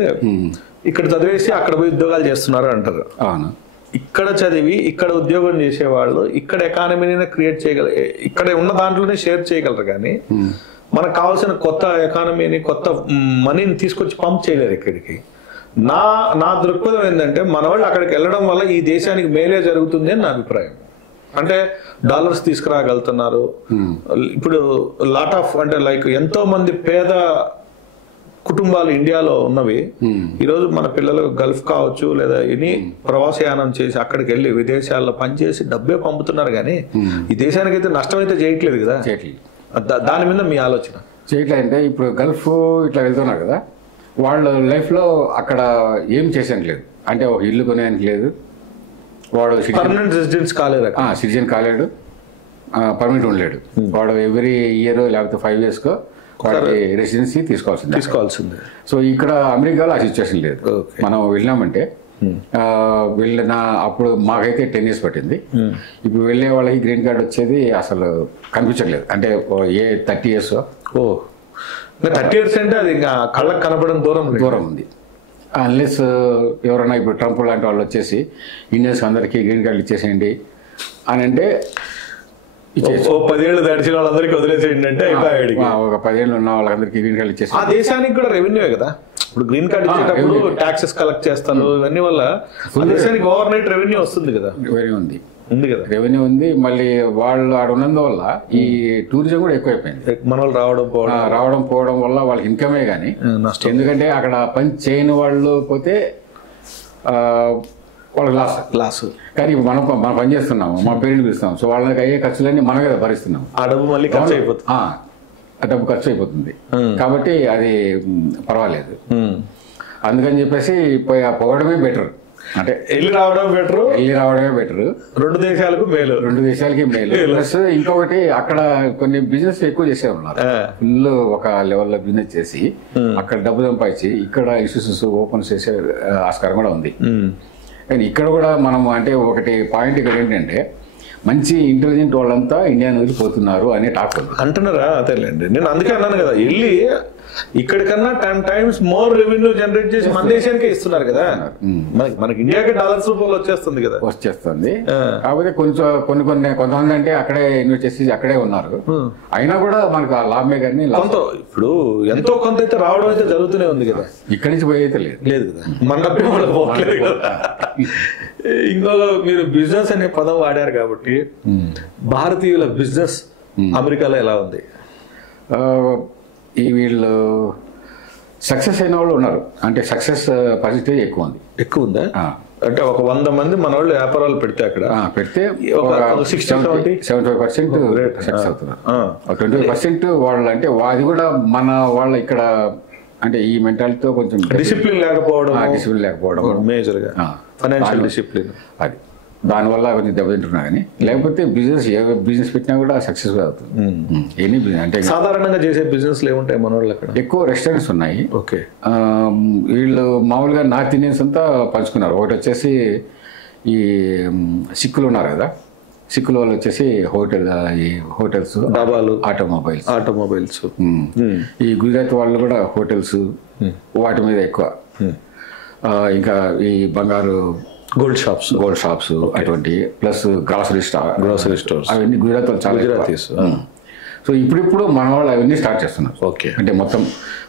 ఇక్కడ చదివేసి అక్కడ పోయి ఉద్యోగాలు చేస్తున్నారు అంటారు. అవును, ఇక్కడ చదివి ఇక్కడ ఉద్యోగం చేసేవాళ్ళు ఇక్కడ ఎకానమీని క్రియేట్ చేయగలరు, ఇక్కడ ఉన్న దాంట్లోనే షేర్ చేయగలరు, కానీ మనకు కావాల్సిన కొత్త ఎకానమీని, కొత్త మనీని తీసుకొచ్చి పంప్ చేయలేరు ఇక్కడికి. నా దృక్పథం ఏంటంటే మన వాళ్ళు అక్కడికి వెళ్ళడం వల్ల ఈ దేశానికి మేలే జరుగుతుంది అని నా అభిప్రాయం. అంటే డాలర్స్ తీసుకురాగలుగుతున్నారు. ఇప్పుడు లాట్ ఆఫ్ అంటే లైక్ ఎంతో మంది పేద కుటుంబాలు ఇండియాలో ఉన్నవి ఈరోజు మన పిల్లలు గల్ఫ్ కావచ్చు లేదా ఎనీ ప్రవాసయానం చేసి అక్కడికి వెళ్ళి విదేశాల్లో పనిచేసి డబ్బే పంపుతున్నారు, కానీ ఈ దేశానికి అయితే నష్టం అయితే చేయట్లేదు కదా. దాని మీద మీ ఆలోచన? చేయట్లేదు అంటే ఇప్పుడు గల్ఫ్ ఇట్లా వెళ్తున్నారు కదా, వాళ్ళ లైఫ్లో అక్కడ ఏం చేసానికి లేదు, అంటే ఒక ఇల్లు కొనేదానికి లేదు, వాడు పర్మనెంట్ రెసిడెన్స్ కాలేడు, సిటిజన్ కాలేడు, పర్మనెంట్ ఉండలేడు. వాడు ఎవ్రీ ఇయర్ లేకపోతే 5 yearsకో వాడికి రెసిడెన్సీ తీసుకోవాల్సిందే. సో ఇక్కడ అమెరికాలో ఆ సిచ్యువేషన్ లేదు. మనం వెళ్ళినామంటే వెళ్ళిన అప్పుడు మాకైతే 10 years పట్టింది. ఇప్పుడు వెళ్ళే వాళ్ళకి గ్రీన్ కార్డ్ వచ్చేది అసలు కనిపించట్లేదు. అంటే ఏ 30 years 30 years అంటే అది ఇంకా కళ్ళకు కనపడడం దూరం ఉంది. అన్లెస్ ఎవరైనా ఇప్పుడు ట్రంప్ లాంటి వాళ్ళు వచ్చేసి ఇండియన్స్ అందరికీ గ్రీన్ కార్డులు ఇచ్చేసేయండి అని అంటే 10 ఏళ్ళు దాడిచిన వాళ్ళందరికీ వదిలేసేయండి అంటే ఒక 10 ఏళ్ళు ఉన్న వాళ్ళందరికీ గ్రీన్ కార్డులు ఇచ్చేసి. ఆ దేశానికి కూడా రెవెన్యూ కదా, ఇప్పుడు గ్రీన్ కార్డు ఇచ్చేటప్పుడు ట్యాక్సెస్ కలెక్ట్ చేస్తారు, ఇవన్నీ వల్ల దేశానికి ఓవర్ నైట్ రెవెన్యూ వస్తుంది కదా. రెవెన్యూ ఉంది రెవెన్యూ ఉంది. మళ్ళీ వాళ్ళు ఆడ ఉన్నందువల్ల ఈ టూరిజం కూడా ఎక్కువైపోయింది. మన వాళ్ళు రావడం పోవడం వల్ల వాళ్ళకి ఇన్కమే కానీ, ఎందుకంటే అక్కడ పని చేయని వాళ్ళు పోతే వాళ్ళకి లాస్. కానీ మనం పని చేస్తున్నాము, మా పేరెంట్ పిలుస్తాం, సో వాళ్ళకి అయ్యే ఖర్చులన్నీ మనమే కదా భరిస్తున్నాం. ఆ డబ్బు మళ్ళీ ఖర్చు అయిపోతుంది. ఆ డబ్బు ఖర్చు అయిపోతుంది కాబట్టి అది పర్వాలేదు. అందుకని చెప్పేసి పోవడమే బెటర్. అంటే వెళ్ళి రావడమే బెటర్. 2 దేశాలకు మేలు. ప్లస్ ఇంకొకటి అక్కడ కొన్ని బిజినెస్ ఎక్కువ చేసేవాళ్ళు, ఫుల్ ఒక లెవెల్లో బిజినెస్ చేసి అక్కడ డబ్బు సంపాదించి ఇక్కడ ఇన్స్టిట్యూషన్స్ ఓపెన్ చేసే ఆస్కారం కూడా ఉంది. కానీ ఇక్కడ కూడా మనం అంటే ఒకటి పాయింట్ ఇక్కడ ఏంటంటే మంచి ఇంటెలిజెంట్ వాళ్ళంతా ఇండియా నుంచి పోతున్నారు అనే టాక్ అంటున్నారా? అదేలేండి, నేను అందుకే అన్నాను కదా, వెళ్ళి ఇక్కడికన్నా 10 times మోర్ రెవెన్యూ జనరేట్ చేసి మన దేశానికే ఇస్తున్నారు కదా. మనకి ఇండియాకి డాలర్స్ రూపంలో వచ్చేస్తుంది కదా. వచ్చేస్తుంది. కాకపోతే కొంతమంది అంటే అక్కడే ఇన్వెస్ట్ చేసి అక్కడే ఉన్నారు. అయినా కూడా మనకు ఆ లాభమే కానీ ఇప్పుడు ఎంతో కొంత అయితే రావడం అయితే జరుగుతూనే ఉంది కదా. ఇక్కడి నుంచి పోయి అయితే లేదు కదా. మన డబ్బే మనకు పోవట్లేదు కదా. ఇంకొక మీరు బిజినెస్ అనే పదం వాడారు కాబట్టి భారతీయుల బిజినెస్ అమెరికాలో ఎలా ఉంది? వీళ్ళు సక్సెస్ అయిన వాళ్ళు ఉన్నారు. అంటే సక్సెస్ పర్సెంటేజ్ ఎక్కువ ఉందా? అంటే ఒక 100 మంది మన వాళ్ళు వ్యాపారాలు పెడితే అక్కడ పెడితే 75% సక్సెస్ అవుతున్నారు. 20% వాళ్ళు అంటే అది కూడా మన వాళ్ళ ఇక్కడ అంటే ఈ మెంటాలిటీతో కొంచెం డిసిప్లిన్ లేకపోవడం మేజర్ గా ఫైనాన్షియల్ డిసిప్లిన్ అది దానివల్ల కొంచెం దెబ్బతింటున్నా కానీ లేకపోతే బిజినెస్ పెట్టినా కూడా సక్సెస్ఫుల్ అవుతుంది. ఎనీ బిజినెస్ అంటే సాధారణంగా చేసే బిజినెస్ ఏముంటాయి మన వాళ్ళు అక్కడ? ఎక్కువ రెస్టారెంట్స్ ఉన్నాయి. ఓకే. వీళ్ళు మామూలుగా నార్త్ ఇండియన్స్ అంతా పంచుకున్నారు. ఒకటి వచ్చేసి ఈ సిక్కులు ఉన్నారు కదా, సిక్కుల వాళ్ళు వచ్చేసి హోటల్స్, డాబాలు, ఆటోమొబైల్స్. ఈ గుజరాత్ వాళ్ళు కూడా హోటల్స్ వాటి మీద ఎక్కువ. ఇంకా ఈ బంగారు గోల్డ్ షాప్స్ అటువంటి ప్లస్ గ్రాసరీ స్టోర్స్ అవన్నీ గుజరాత్ వాళ్ళు చాలా గుజరాతీస్. సో ఇప్పుడు మన వాళ్ళు అవన్నీ స్టార్ట్ చేస్తున్నారు. ఓకే. అంటే మొత్తం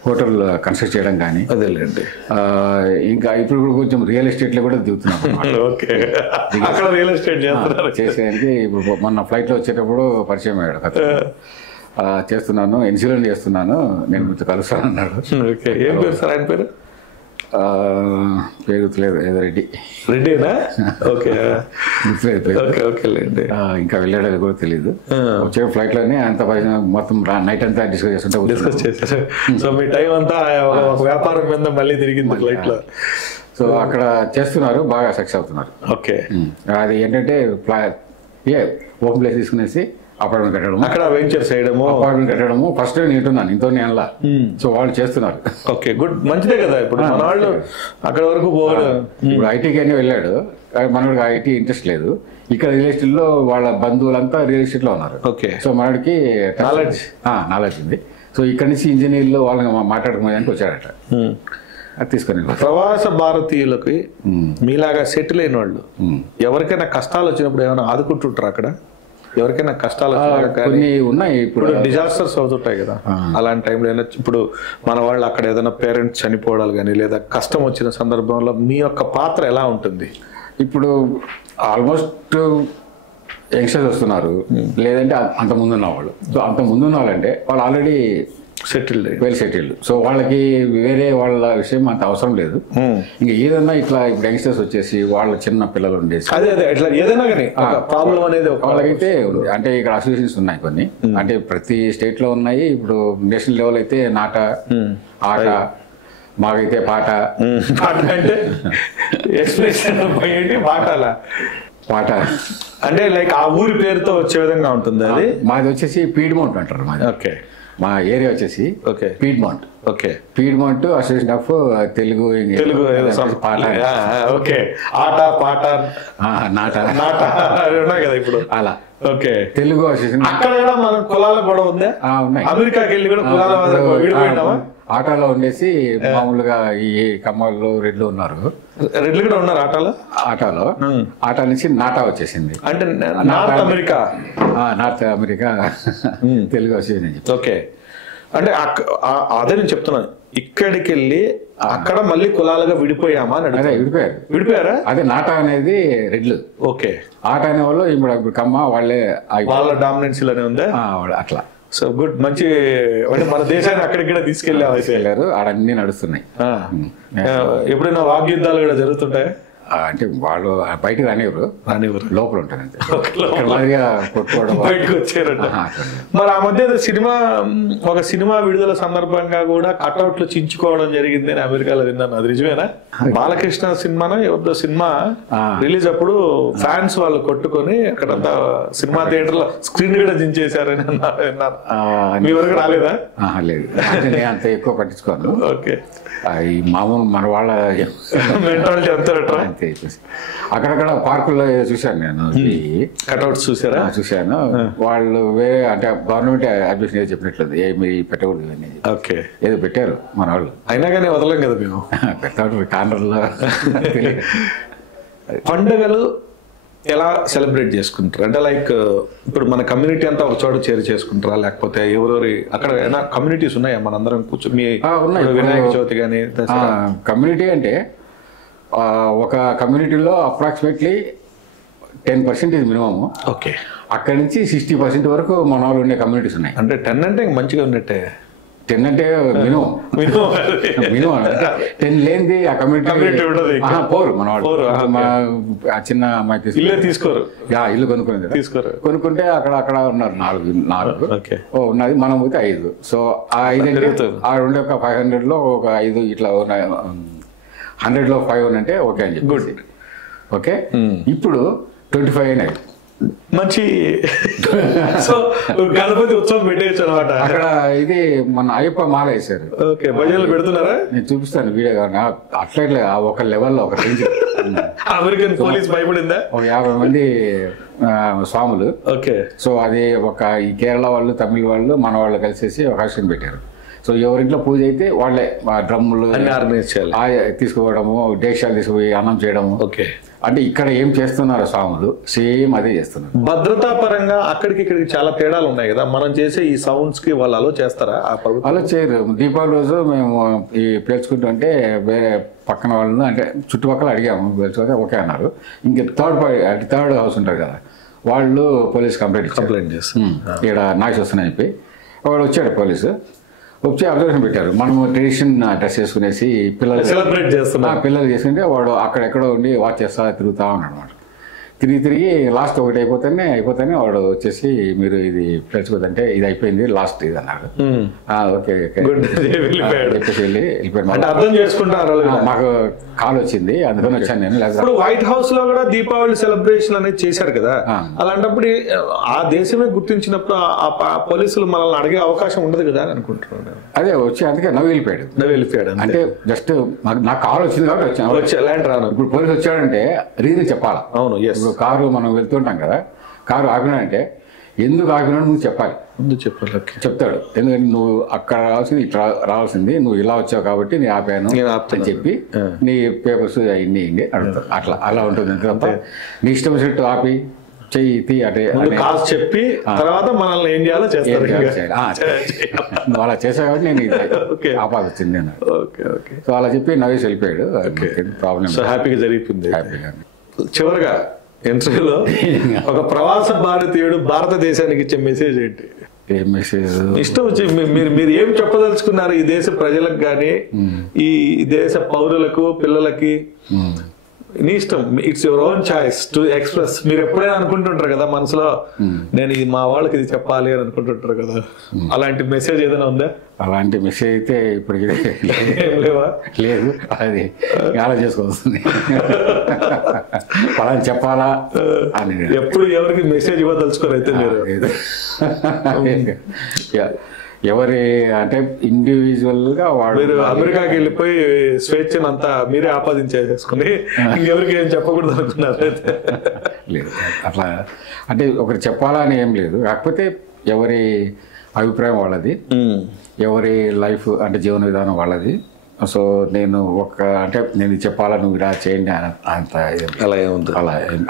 హోటల్ కన్స్ట్రక్ట్ చేయడం కానీ అదేలేండి. ఇంకా ఇప్పుడు కొంచెం రియల్ ఎస్టేట్ లో కూడా దిగుతున్నారు. చేసేదానికి ఇప్పుడు మొన్న ఫ్లైట్ లో వచ్చేటప్పుడు పరిచయం అయ్యాడు. చేస్తున్నాను, ఎన్సీలో చేస్తున్నాను, నేను మీతో కలుస్తాను అన్నాడు. ఏం పేరు సార్ ఆయన పేరు? పేరులేదు, ఏదో రెడ్డినా? ఓకే. ఇంకా వెళ్ళాడు అది కూడా తెలియదు. వచ్చే ఫ్లైట్ లోనే అంత మొత్తం నైట్ అంతా డిస్కస్ చేశారు. సో మీ టైం అంతా వ్యాపారం మీద మళ్ళీ తిరిగింది ఫ్లైట్ లో. సో అక్కడ చేస్తున్నారు, బాగా సక్సెస్ అవుతున్నారు. ఓకే. అది ఏంటంటే ఓపెన్ ప్లేస్ తీసుకునేసి అపార్ట్మెంట్ కట్టడము, అక్కడ వెంచర్ చేయడము, అపార్ట్మెంట్ కట్టడము. ఫస్ట్ నేను ఇంతో నెల. సో వాళ్ళు చేస్తున్నారు. ఓకే, గుడ్, మంచిదే కదా. ఇప్పుడు మన వాళ్ళు అక్కడ వరకు పోవడం. ఇప్పుడు ఐటీకి అని వెళ్ళాడు, మనోడికి ఐటీ ఇంట్రెస్ట్ లేదు. ఇక్కడ రియల్ ఎస్టేట్ లో వాళ్ళ బంధువులంతా రియల్ ఎస్టేట్ లో ఉన్నారు. ఓకే. సో మనోడికి నాలెడ్జ్ ఉంది. సో ఇక్కడ నుంచి ఇంజనీర్లు వాళ్ళని మాట్లాడుకోవడానికి వచ్చాడట. అది తీసుకొని ప్రవాస భారతీయులకి మీలాగా సెటిల్ అయిన వాళ్ళు ఎవరికైనా కష్టాలు వచ్చినప్పుడు ఏమైనా ఆదుకుంటుంటారు అక్కడ? ఎవరికైనా కష్టాలు కొన్ని ఉన్నాయి. ఇప్పుడు డిజాస్టర్స్ అవుతుంటాయి కదా, అలాంటి టైంలో అయినా ఇప్పుడు మన వాళ్ళు అక్కడ ఏదైనా పేరెంట్స్ చనిపోవడాలు కానీ లేదా కష్టం వచ్చిన సందర్భంలో మీ యొక్క పాత్ర ఎలా ఉంటుంది? ఇప్పుడు ఆల్మోస్ట్ యంగ్స్టర్స్ వస్తున్నారు, లేదంటే అంత ముందు ఉన్న వాళ్ళు. సో అంత ముందు ఉన్న వాళ్ళంటే వాళ్ళు ఆల్రెడీ వెల్ సెటిల్డ్. సో వాళ్ళకి వేరే వాళ్ళ విషయం అంత అవసరం లేదు. ఇంకా ఏదన్నా ఇట్లా ఇప్పుడు యంగ్స్టర్స్ వచ్చేసి వాళ్ళ చిన్న పిల్లలు ఉండేసి వాళ్ళకైతే అంటే ఇక్కడ అసోసియేషన్స్ ఉన్నాయి కొన్ని. అంటే ప్రతి స్టేట్ లో ఉన్నాయి. ఇప్పుడు నేషనల్ లెవెల్ అయితే నాట, ఆట, మాకైతే పాట అంటే పాట అంటే లైక్ ఆ ఊరి పేరుతో వచ్చే విధంగా ఉంటుంది. అది మాది వచ్చేసి పీడ్మౌంట్ అంటారు మాది. ఓకే. మా ఏరియా వచ్చేసి పీడ్మౌంట్. ఓకే. పీడ్మౌంట్ అసోసియేషన్ ఆఫ్ తెలుగు పాట. ఓకే. ఆట, పాట, నాట ఉన్నాయి కదా ఇప్పుడు అలా. ఓకే. తెలుగు అసోసియేషన్. అక్కడ కూడా మనం కులాల గొడవ ఉందా? ఉన్నాయి. అమెరికాకి వెళ్ళి కూడా కులాల ఆటోలో ఉండేసి మామూలుగా ఈ కమ్మలు రెడ్లు ఉన్నారు. రెడ్లు కూడా ఉన్నారు ఆటోలో. ఆటో నుంచి నాటా వచ్చేసింది. అంటే north America Telugu association. Okay. అంటే అదే నేను చెప్తున్నాను, ఇక్కడికి వెళ్ళి అక్కడ మళ్ళీ కులాలుగా విడిపోయామా అని అడిగారు. విడిపోయారా? అదే నాటా అనేది రెడ్లు. ఓకే. ఆట అనే వాళ్ళు ఇప్పుడు కమ్మ వాళ్ళ డామినెన్స్ లోనే ఉందా అట్లా. సో గుడ్, మంచి మన దేశాన్ని అక్కడికి తీసుకెళ్ళారు. ఆడన్నీ నడుస్తున్నాయి. ఎప్పుడైనా వాగ్యుద్ధాలు కూడా జరుగుతుంటాయి? అంటే వాళ్ళు బయటకు రానివ్వరు, లోపల ఉంటారు అంతే. బయటకు వచ్చారంట. మరి ఆ మధ్య ఒక సినిమా విడుదల సందర్భంగా కూడా కట్అవుట్లు చించుకోవడం జరిగింది అని అమెరికాలో విన్నాను. అది నిజమేనా? బాలకృష్ణ సినిమానా ఎవరిదో సినిమా రిలీజ్ అప్పుడు ఫ్యాన్స్ వాళ్ళు కొట్టుకొని అక్కడంతా సినిమా థియేటర్ లో స్క్రీన్ కూడా చించేశారని అన్నారు. మీ వరకు రాలేదా? లేదు, అంత ఎక్కువ పట్టించుకోను. ఓకే. ఈ మామూలు మన వాళ్ళ మెంటాలిటీ అంతా అంతే చెప్పేసి అక్కడక్కడ పార్కుల్లో చూశాను నేను కట్అవుట్స్ చూసారా? చూశాను. వాళ్ళు వేరే అంటే గవర్నమెంట్ అడ్మిషన్ ఏదో చెప్పినట్లేదు మీరు పెట్టకూడదు అని. ఓకే, ఏదో పెట్టారు మన వాళ్ళు, అయినా కానీ వదలం కదా మేము. పెడతాడు కార్నర్లో. పండుగలు ఎలా సెలబ్రేట్ చేసుకుంటారు అంటే లైక్ ఇప్పుడు మన కమ్యూనిటీ అంతా ఒక చోట చేరి చేసుకుంటారా, లేకపోతే ఎవరెవరి అక్కడ ఏమైనా కమ్యూనిటీస్ ఉన్నాయా? మనందరం కూర్చొని ఉన్నాయి. వినాయక చవితి కానీ కమ్యూనిటీ అంటే ఒక కమ్యూనిటీలో అప్రాక్సిమేట్లీ 10% మినిమం. ఓకే, అక్కడి నుంచి 60% వరకు మన వాళ్ళు ఉండే కమ్యూనిటీస్ ఉన్నాయి. అంటే 10 అంటే మంచిగా ఉన్నట్టే. 10 అంటే మినిమం 10 లేనిది ఆ కమ్యూనిటీ పోరు మన వాళ్ళు. ఆ చిన్న అమ్మాయి తీసుకోరు, ఇల్లు కొనుక్కునేది కొనుక్కుంటే అక్కడ ఉన్నారు 4 ఉన్నది, మనం పోతే 5. సో ఆ 5 అంటే ఆ ఉండే ఒక 500లో ఒక 5 ఇట్లా 100లో 5 అంటే ఓకే అని చెప్పి. Good, okay. ఇప్పుడు 25 అయినాయి. మంచి సో గణపతి ఉత్సవం పెట్టేయచ్చు అనమాట అక్కడ. ఇది మన అయ్యప్ప మాల వేశారు. ఓకే, భజనలు పెడుతున్నారా? నేను చూపిస్తాను వీడియో. అట్లా ఒక లెవెల్లో ఒక రేంజ్. American police భయపడిందా? ఒక 50 మంది స్వాములు. ఓకే, సో అది ఒక ఈ కేరళ వాళ్ళు, తమిళ వాళ్ళు, మన వాళ్ళు కలిసేసి ఒక ఆశ్రమం పెట్టారు. సో ఎవరింట్లో పూజ అయితే వాళ్ళే డ్రమ్ములు ఆర్గనైజ్ చేయాలి, తీసుకోవడము, డేక్షాలు తీసుకుపోయి అన్నం చేయడము. ఓకే, అంటే ఇక్కడ ఏం చేస్తున్నారు స్వాములు సేమ్ అదే చేస్తున్నారు. భద్రతా పరంగా అక్కడికి ఇక్కడికి చాలా తేడాలు ఉన్నాయి కదా. మనం చేసే ఈ సౌండ్స్ కి వాళ్ళు అలో చేస్తారా? అలో చేయరు. దీపావళి రోజు మేము ఈ పేల్చుకుంటుంటే వేరే పక్కన వాళ్ళను అంటే చుట్టుపక్కల అడిగాము, పేల్చుకుంటే ఓకే అన్నారు. ఇంకా థర్డ్ హౌస్ ఉంటారు కదా, వాళ్ళు పోలీస్ కంప్లైంట్ చేస్తారు ఇక్కడ నాయిస్ వస్తున్నాయని చెప్పి. వాడు వచ్చాడు పోలీసు, వచ్చి అబ్జర్వేషన్ పెట్టారు. మనము ట్రెడిషన్ డ్రెస్ వేసుకునేసి పిల్లలు సెలబ్రేట్ చేస్తున్నారు. పిల్లలు చేసుకుంటే వాడు అక్కడెక్కడో ఉండి వాచ్ చేస్తా తిరుగుతా ఉన్నాడు అనమాట. తిరిగి లాస్ట్ ఒకటి అయిపోతేనే వాడు వచ్చేసి మీరు ఇది పెంచుకోదంటే ఇది అయిపోయింది లాస్ట్ ఇది అన్నాడు. ఓకే చెప్పేసి వెళ్ళిపోయాడు. అర్థం చేసుకుంటారు. మాకు కాల్ వచ్చింది అందుకని వచ్చాను నేను. ఇప్పుడు వైట్ హౌస్ లో కూడా దీపావళి సెలబ్రేషన్ అనేది చేశారు కదా, అలాంటప్పుడు ఆ దేశమే గుర్తించినప్పుడు ఆ పోలీసులు మనల్ని అడిగే అవకాశం ఉండదు కదా అని అనుకుంటున్నాను. అదే వచ్చి అందుకే నవ్వు వెళ్ళిపోయాడు. అంటే జస్ట్ నాకు కాల్ వచ్చింది కాబట్టి వచ్చాను. ఇప్పుడు పోలీసు వచ్చాడంటే రీజన్ చెప్పాలా? అవును. కారు మనం వెళ్తుంటాం కదా, కారు ఆపినాడంటే ఎందుకు ఆపినాడు నువ్వు చెప్పాలి. చెప్తాడు. ఎందుకంటే నువ్వు అక్కడ రావాల్సింది ఇట్లా రావాల్సింది, నువ్వు ఇలా వచ్చావు కాబట్టి నేను ఆపాను అని చెప్పి నీ పేపర్స్ ఇన్ని అడుగుతారు. అలా ఉంటుంది. తప్ప నీ ఇష్టం వచ్చినట్టు ఆపి చెయ్యి అంటే చెప్పి తర్వాత మనల్ని ఏం చేయాలో చేస్తారు. నువ్వు అలా చేసావు కాబట్టి నేను ఆపాల్సి వచ్చింది నేను. సో అలా చెప్పి నవ్వేసి వెళ్ళిపోయాడు. ప్రాబ్లం హ్యాపీగా జరిగిపోయింది. చివరిగా ఇంటర్వ్యూలో ఒక ప్రవాస భారతీయుడు భారతదేశానికి ఇచ్చే మెసేజ్ ఏంటి? ఇష్టం వచ్చి మీరు ఏం చెప్పదలుచుకున్నారు ఈ దేశ ప్రజలకు కానీ ఈ దేశ పౌరులకు, పిల్లలకి? నీ ఇష్టం, it's your own choice to express. మీరు ఎప్పుడైనా అనుకుంటుంటారు కదా మనసులో, నేను ఇది మా వాళ్ళకి ఇది చెప్పాలి అని అనుకుంటుంటారు కదా, అలాంటి మెసేజ్ ఏదైనా ఉందా? అలాంటి మెసేజ్ అయితే ఇప్పటికి లేదు. అది అలా చేసుకోవాల్సింది. అలా చెప్పాలా అని ఎప్పుడు ఎవరికి మెసేజ్ ఇవ్వదలుచుకోరు అయితే మీరు? ఎవరి అంటే ఇండివిజువల్ గా మీరు అమెరికాకి వెళ్ళిపోయి స్వేచ్ఛను అంతా మీరే ఆపాదించేసుకుని ఇంకెవరికి ఏం చెప్పకూడదు అనుకున్నారు? లేదు అట్లా అంటే ఒకరు చెప్పాలా అని ఏం లేదు. కాకపోతే ఎవరి అభిప్రాయం వాళ్ళది, ఎవరి లైఫ్ అంటే జీవన విధానం వాళ్ళది. సో నేను నేను చెప్పాలా నువ్వు ఇలా చేయండి అంత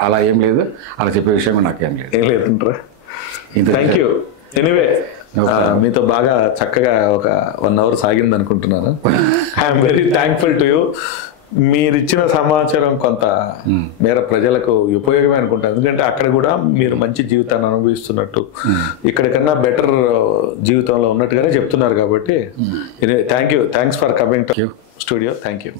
అలా ఏం లేదు. అలా చెప్పే విషయం నాకేం లేదు. Thank you. ఎనీవే మీతో బాగా చక్కగా ఒక 1 hour సాగింది అనుకుంటున్నాను. I'm very thankful to you. మీరు ఇచ్చిన సమాచారం కొంత మేర ప్రజలకు ఉపయోగమే అనుకుంటాను. ఎందుకంటే అక్కడ కూడా మీరు మంచి జీవితాన్ని అనుభవిస్తున్నట్టు, ఇక్కడికన్నా బెటర్ జీవితంలో ఉన్నట్టుగానే చెప్తున్నారు కాబట్టి thank you. Thanks for coming to studio. Thank you.